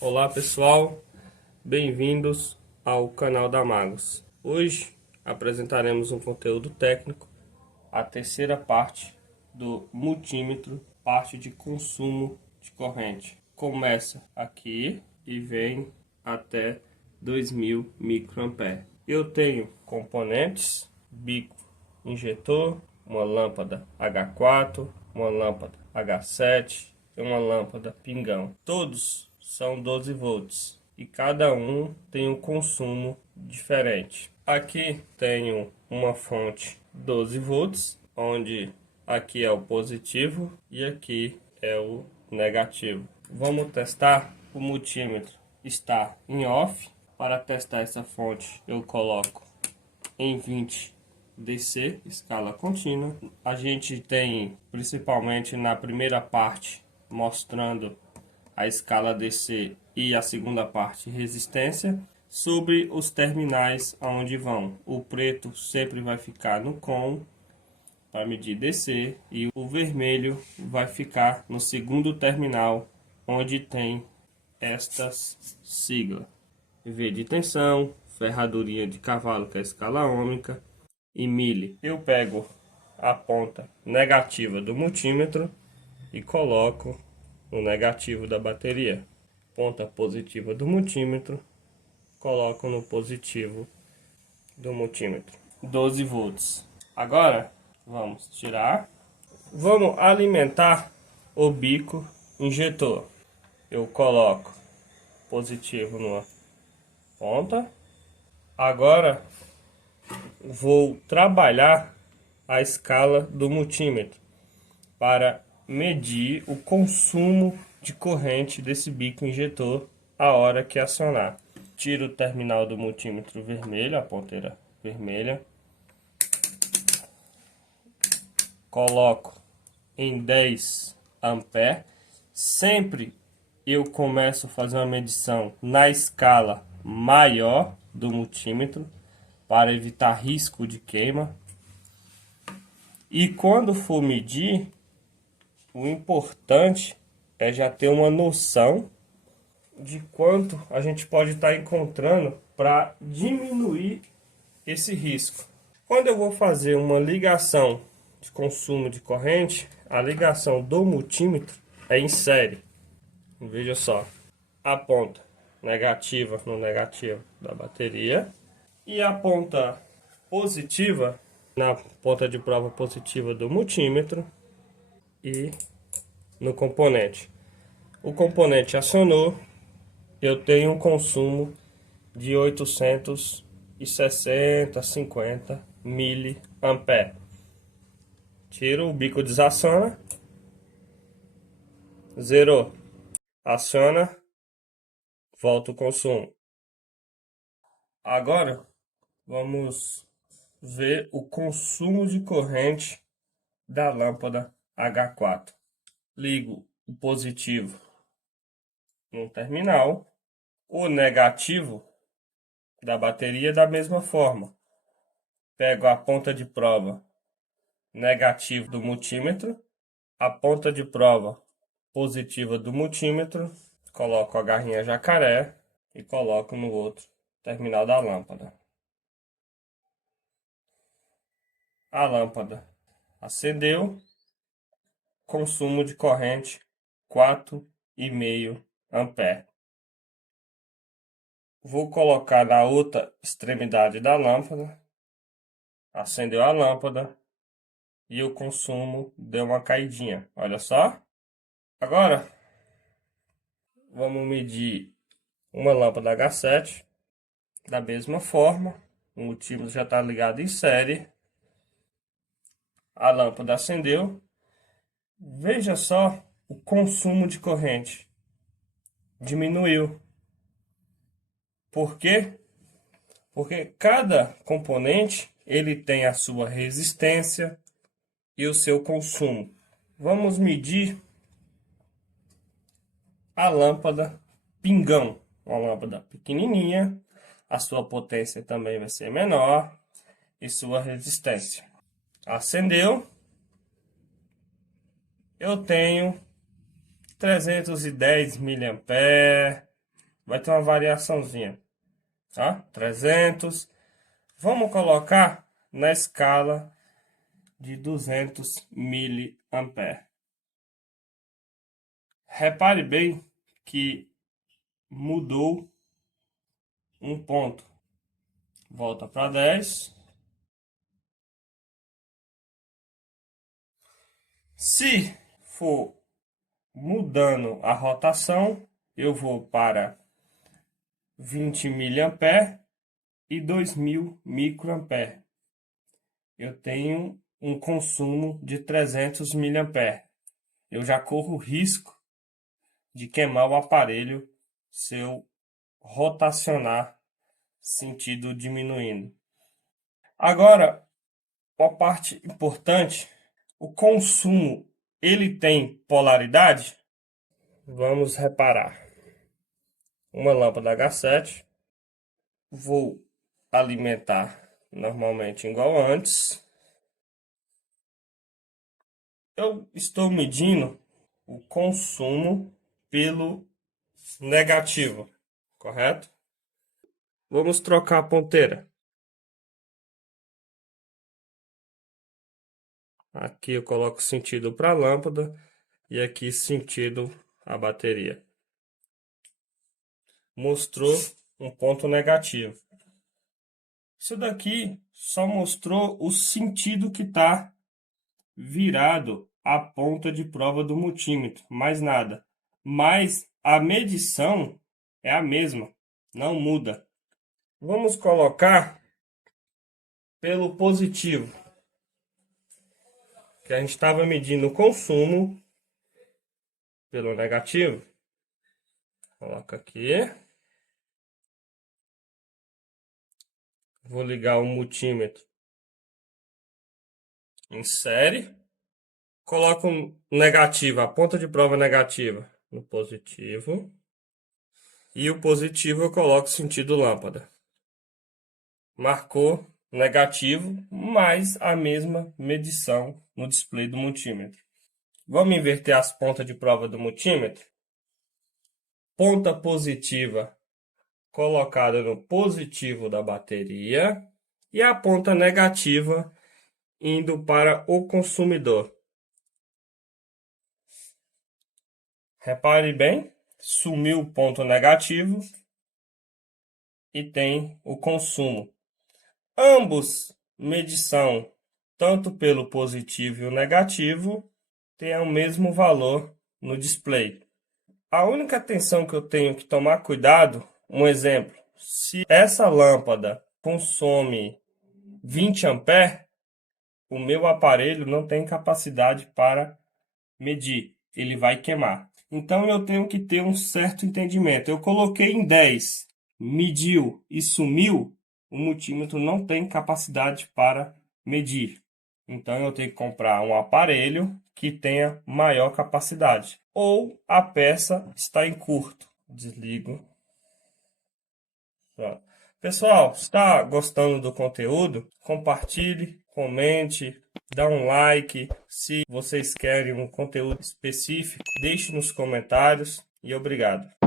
Olá pessoal, bem-vindos ao canal da Magos. Hoje apresentaremos um conteúdo técnico, a terceira parte do multímetro, parte de consumo de corrente. Começa aqui e vem até 2000 microampere. Eu tenho componentes, bico injetor, uma lâmpada H4, uma lâmpada H7 e uma lâmpada pingão. Todos são 12 volts e cada um tem um consumo diferente. Aqui tenho uma fonte 12 volts, onde aqui é o positivo e aqui é o negativo. Vamos testar. O multímetro está em off. Para testar essa fonte eu coloco em 20 DC, escala contínua. A gente tem principalmente na primeira parte mostrando a escala DC e a segunda parte resistência. Sobre os terminais aonde vão, o preto sempre vai ficar no COM para medir DC e o vermelho vai ficar no segundo terminal onde tem estas siglas: V de tensão, ferraduria de cavalo, que é a escala ômica, e mili. Eu pego a ponta negativa do multímetro e coloco no negativo da bateria. Ponta positiva do multímetro, coloco no positivo do multímetro. 12 volts. Agora vamos tirar. Vamos alimentar o bico injetor. Eu coloco positivo numa ponta. Agora vou trabalhar a escala do multímetro para medir o consumo de corrente desse bico injetor a hora que acionar. Tiro o terminal do multímetro vermelho, a ponteira vermelha, coloco em 10 ampere. Sempre eu começo a fazer uma medição na escala maior do multímetro para evitar risco de queima. E quando for medir, o importante é já ter uma noção de quanto a gente pode estar encontrando para diminuir esse risco. Quando eu vou fazer uma ligação de consumo de corrente, a ligação do multímetro é em série. Veja só, a ponta negativa no negativo da bateria e a ponta positiva na ponta de prova positiva do multímetro e no componente. O componente acionou, eu tenho um consumo de 860-50 miliampere. Tiro, o bico desaciona, zerou, aciona, volta o consumo. Agora vamos ver o consumo de corrente da lâmpada H4. Ligo o positivo no terminal, o negativo da bateria da mesma forma. Pego a ponta de prova negativa do multímetro, a ponta de prova positiva do multímetro, coloco a garrinha jacaré e coloco no outro terminal da lâmpada. A lâmpada acendeu, consumo de corrente 4,5 ampere. Vou colocar na outra extremidade da lâmpada, acendeu a lâmpada e o consumo deu uma caidinha, olha só. Agora vamos medir uma lâmpada H7 da mesma forma, o multímetro já está ligado em série, a lâmpada acendeu. Veja só, o consumo de corrente diminuiu. Por quê? Porque cada componente ele tem a sua resistência e o seu consumo. Vamos medir a lâmpada pingão, uma lâmpada pequenininha, a sua potência também vai ser menor e sua resistência. Acendeu. Eu tenho 310 miliamperes. Vai ter uma variaçãozinha, tá? 300. Vamos colocar na escala de 200 miliamperes. Repare bem que mudou um ponto. Volta para 10. Se for mudando a rotação, eu vou para 20 miliamperes e 2000 microamperes. Eu tenho um consumo de 300 miliamperes. Eu já corro o risco de queimar o aparelho se eu rotacionar sentido diminuindo. Agora, uma parte importante, o consumo, ele tem polaridade? Vamos reparar. Uma lâmpada H7, vou alimentar normalmente igual antes. Eu estou medindo o consumo pelo negativo, correto? Vamos trocar a ponteira. Aqui eu coloco sentido para a lâmpada e aqui sentido a bateria. Mostrou um ponto negativo. Isso daqui só mostrou o sentido que está virado à ponta de prova do multímetro, mais nada. Mas a medição é a mesma, não muda. Vamos colocar pelo positivo, que a gente estava medindo o consumo pelo negativo. Coloca aqui. Vou ligar o multímetro em série. Coloco negativo, a ponta de prova negativa no positivo. E o positivo eu coloco sentido lâmpada. Marcou negativo, mais a mesma medição no display do multímetro. Vamos inverter as pontas de prova do multímetro. Ponta positiva colocada no positivo da bateria e a ponta negativa indo para o consumidor. Repare bem, sumiu o ponto negativo e tem o consumo. Ambos medição, tanto pelo positivo e o negativo, tem o mesmo valor no display. A única atenção que eu tenho que tomar cuidado, um exemplo, se essa lâmpada consome 20 amperes, o meu aparelho não tem capacidade para medir, ele vai queimar. Então eu tenho que ter um certo entendimento. Eu coloquei em 10, mediu e sumiu, o multímetro não tem capacidade para medir. Então eu tenho que comprar um aparelho que tenha maior capacidade. Ou a peça está em curto. Desligo. Pronto. Pessoal, está gostando do conteúdo? Compartilhe, comente, dá um like. Se vocês querem um conteúdo específico, deixe nos comentários e obrigado.